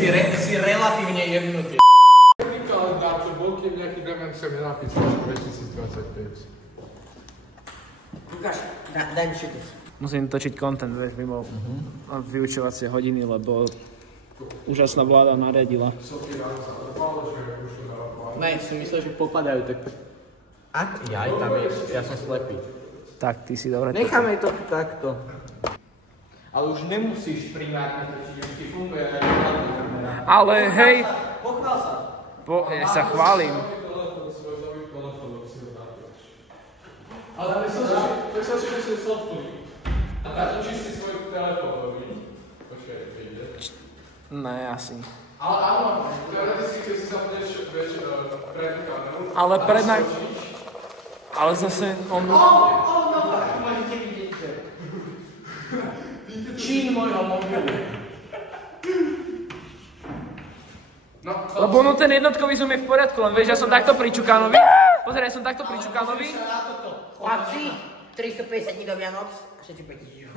Si relatívne jemnutý. Ale na to bol, kým nejaký dement sem nenapísal 2025. Lukáš, daj mi šutu. Musím točiť content, vieš, mimo vyučovacie hodiny, lebo úžasná vláda nariadila. Ne, si myslel, že popadajú tak... Ak? Ja aj tam je, ja som slepý. Tak, ty si dobre. Necháme to takto. Ale už nemusíš primárne točiť, už ti funguje aj kamera. Ale hej, Pochvál sa. ja sa chválim. Ale myslel si, že si selfie. A natočíš si svoj telefón. Počkaj, ide. Ne, asi. Ale áno, teoreticky, keď si zapneš prednú kameru... Ale zase on... Môžete vidieť, že... Čín môjho mobilu. Lebo no ten jednotkový zoom je v poriadku, len vieš, ja som takto pri Čukanovi. Pozeraj, ja som takto pri Čukanovi. Chlapci, 350 dní do Vianoc a všetci petížu.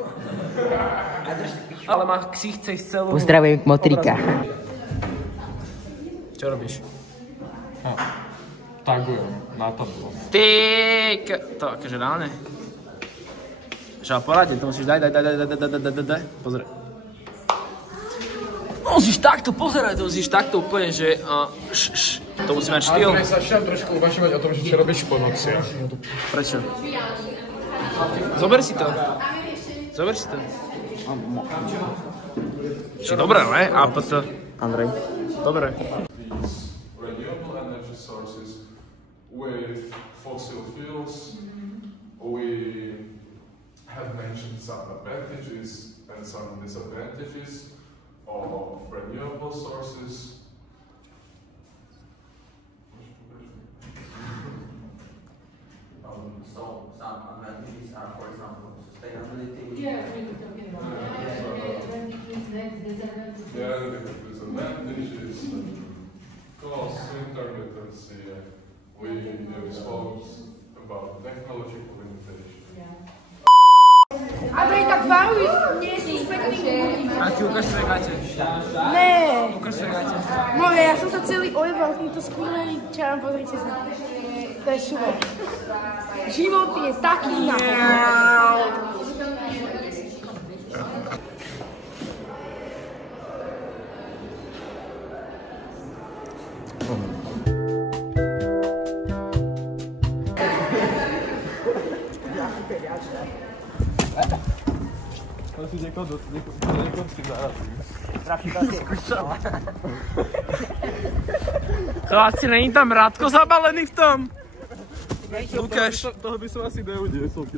A držte piču. Ale má ksich cez celú... Pozdravujem Motrika. Čo robíš? Tagujem na tablo. To akože reálne. Čo, poradne, to musíš daj. Pozrieť. Musíš takto pozerať, to musíš takto úplne, že... To musí mať štýl. Ale sa ešte trošku uvažovať o tom, že čo robíš po nociach. Prečo? Zober si to. Či dobre, ne? A potom... Andrej. Dobre. Renewable energy sources with fossil fuels, we have mentioned some advantages and some disadvantages of renewable sources. So some advantages are, for example, sustainability. Yeah, we were talking about that. Yeah, disadvantages, cost, intermittency. We spoke about technological limitation. Andrej, tak varuj, nie sú spätný. A ty ukáž svoje gate. Ne. Ukáž svoje gate. More, ja som sa celý ojebal týmto skúlený čarom, pozrite sa. To je super. Život je taký na Chlapci, není tam Rádko zabalený v tom? Lukáš. Toho by som asi neuniesol.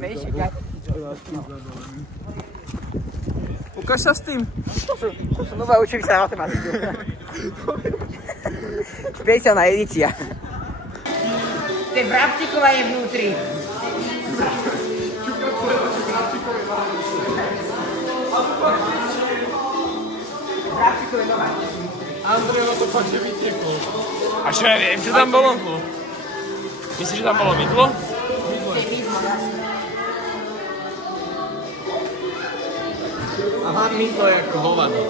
Ukáž sa s tým. Znova učím sa matematiku. Špeciálna edícia. To je vrabčíkovanie vnútri. Vrabčíkové nohačky. Andrej, to fakt, že vytiekol. A čo ja viem, čo tam bolo? Myslíš, že tam bolo mydlo? To je mydlo, jasné. Aha, mydlo je ako hovado.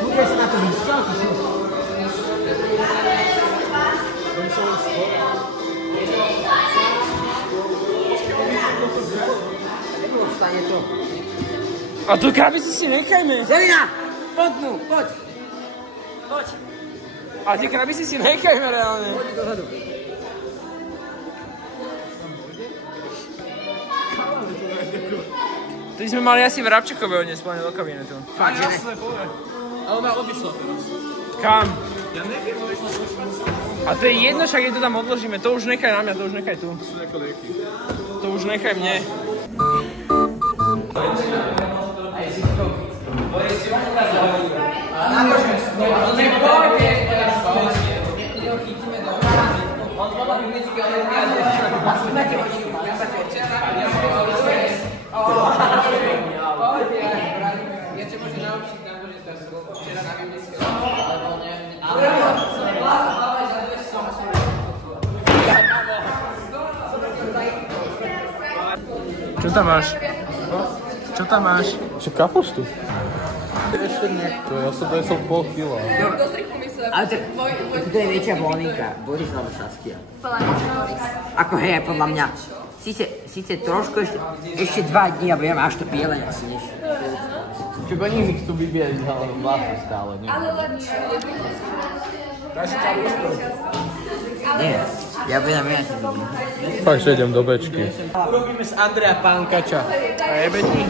Budeš sa na to vyšťal, to sú. Nebolo vstane to. A tu krabici si nechajme. Zelina! Poď. Poď. A tie krabici si nechajme reálne. Poď dozadu. Tu sme mali asi Vrabčekového nespálne do kabinetu. Fakt, že ne? Ale ona odišla teraz. Kam? Ja neviem, odišla do Švedska. A to je jedno, však je to tam odložíme. To už nechaj na mňa, to už nechaj tu. To už nechaj mne. Ja ťa môžem naučiť na budžetarstvo. Včera na biblické. Čo tam máš? Čo tam máš? Čo kapustu? Ešte niekto, ja som dojesol pol kila. Ale to je väčšia Monika, Boris alebo Saskia. Ako hej, podľa mňa. Sice trošku ešte 2 dní a budem až to biele asi než. Čo oni mi chcú vybieliť vlásu stále, nie? Nie, ja budem viac vidím. Fakt, že idem do bečky. Urobíme z Andreja Pankača. A jebe ti.